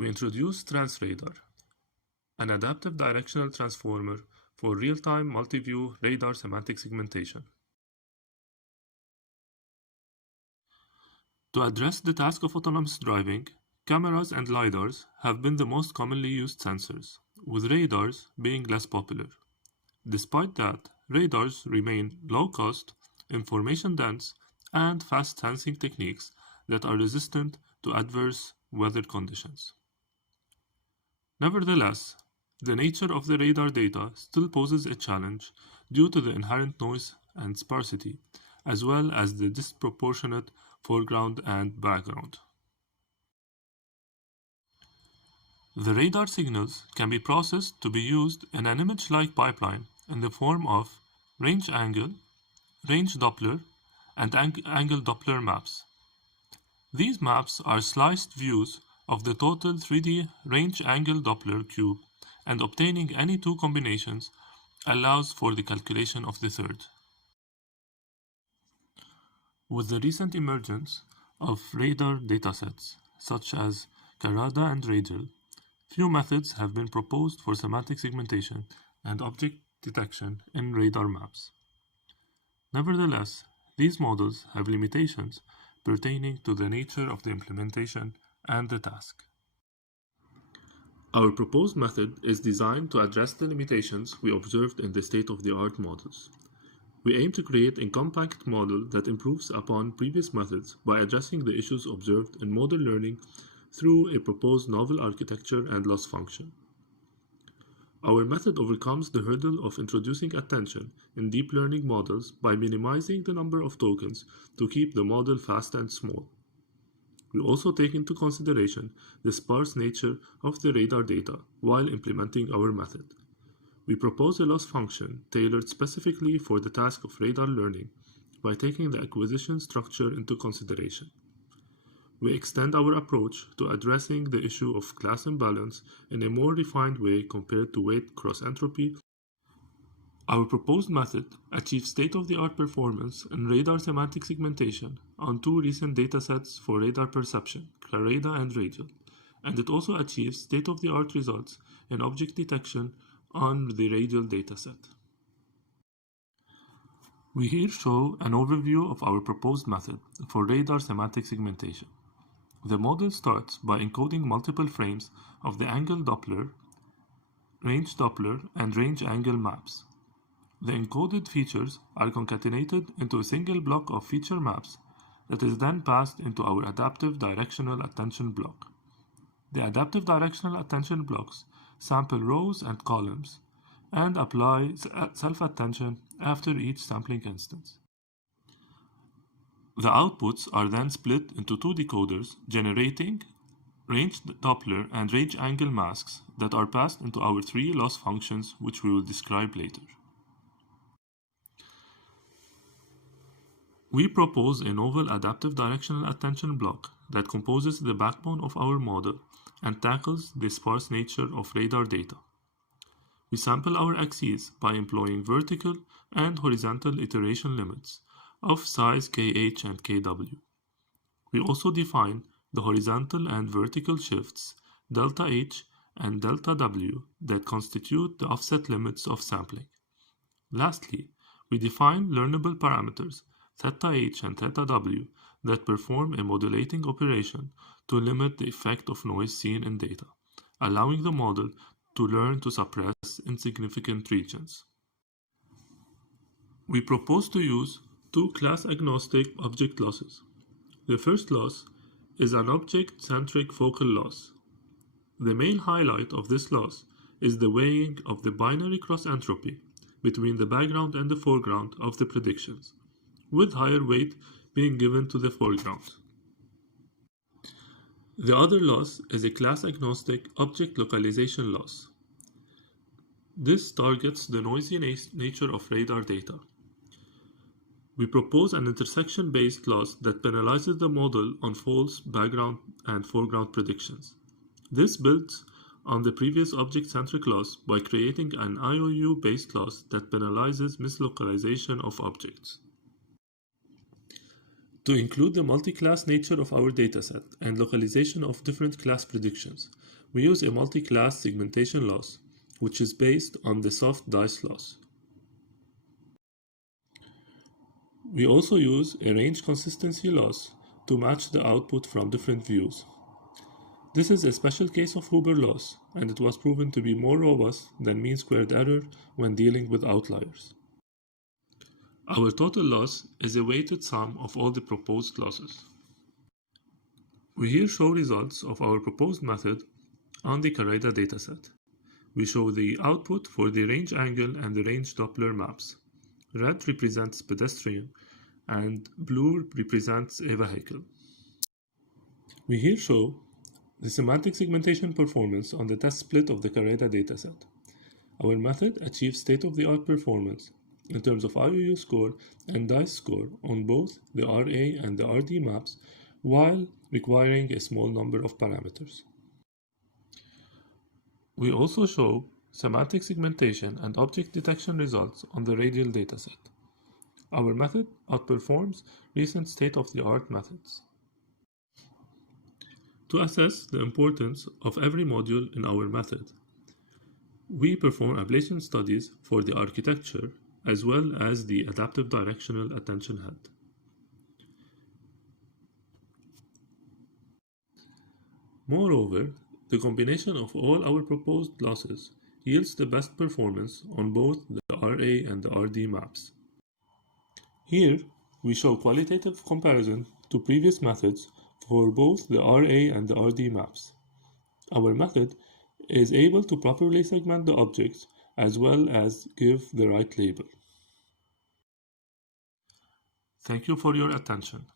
we introduced TransRadar, an adaptive directional transformer for real-time multi-view radar semantic segmentation. To address the task of autonomous driving, cameras and LiDARs have been the most commonly used sensors, with radars being less popular. Despite that, radars remain low-cost, information-dense, and fast sensing techniques that are resistant to adverse weather conditions. Nevertheless, the nature of the radar data still poses a challenge due to the inherent noise and sparsity, as well as the disproportionate foreground and background. The radar signals can be processed to be used in an image-like pipeline in the form of range angle, range Doppler, and angle Doppler maps. These maps are sliced views of the total 3D range angle Doppler cube, and obtaining any two combinations allows for the calculation of the third. With the recent emergence of radar datasets, such as CARRADA and RADIal, few methods have been proposed for semantic segmentation and object detection in radar maps. Nevertheless, these models have limitations pertaining to the nature of the implementation and the task. Our proposed method is designed to address the limitations we observed in the state-of-the-art models. We aim to create a compact model that improves upon previous methods by addressing the issues observed in model learning through a proposed novel architecture and loss function. Our method overcomes the hurdle of introducing attention in deep learning models by minimizing the number of tokens to keep the model fast and small. We also take into consideration the sparse nature of the radar data while implementing our method. We propose a loss function tailored specifically for the task of radar learning by taking the acquisition structure into consideration. We extend our approach to addressing the issue of class imbalance in a more refined way compared to weight cross-entropy. Our proposed method achieves state-of-the-art performance in radar semantic segmentation on two recent datasets for radar perception, CARRADA and RADIal, and it also achieves state-of-the-art results in object detection on the RADIal dataset. We here show an overview of our proposed method for radar semantic segmentation. The model starts by encoding multiple frames of the angle Doppler, range Doppler, and range angle maps. The encoded features are concatenated into a single block of feature maps that is then passed into our adaptive directional attention block. The adaptive directional attention blocks sample rows and columns and apply self-attention after each sampling instance. The outputs are then split into two decoders, generating range Doppler and range angle masks that are passed into our three loss functions, which we will describe later. We propose a novel adaptive directional attention block that composes the backbone of our model and tackles the sparse nature of radar data. We sample our axes by employing vertical and horizontal iteration limits of size kh and kw. We also define the horizontal and vertical shifts delta h and delta w that constitute the offset limits of sampling. Lastly, we define learnable parameters theta h and theta w that perform a modulating operation to limit the effect of noise seen in data, allowing the model to learn to suppress insignificant regions. We propose to use two class-agnostic object losses. The first loss is an object-centric focal loss. The main highlight of this loss is the weighing of the binary cross-entropy between the background and the foreground of the predictions, with higher weight being given to the foreground. The other loss is a class-agnostic object localization loss. This targets the noisy nature of radar data. We propose an intersection-based loss that penalizes the model on false background and foreground predictions. This builds on the previous object-centric loss by creating an IOU-based loss that penalizes mislocalization of objects. To include the multi-class nature of our dataset and localization of different class predictions, We use a multi-class segmentation loss, which is based on the soft dice loss. We also use a range consistency loss to match the output from different views. This is a special case of Hoover loss, and it was proven to be more robust than mean-squared error when dealing with outliers. Our total loss is a weighted sum of all the proposed losses. We here show results of our proposed method on the CARRADA dataset. We show the output for the range angle and the range Doppler maps. Red represents pedestrian and blue represents a vehicle. We here show the semantic segmentation performance on the test split of the CARRADA dataset. Our method achieves state-of-the-art performance in terms of IOU score and dice score on both the RA and the RD maps while requiring a small number of parameters. We also show semantic segmentation and object detection results on the RADIal dataset. Our method outperforms recent state-of-the-art methods. To assess the importance of every module in our method, we perform ablation studies for the architecture as well as the adaptive-directional attention head. Moreover, the combination of all our proposed losses yields the best performance on both the RA and the RD maps. Here, we show qualitative comparison to previous methods for both the RA and the RD maps. Our method is able to properly segment the objects as well as give the right label. Thank you for your attention.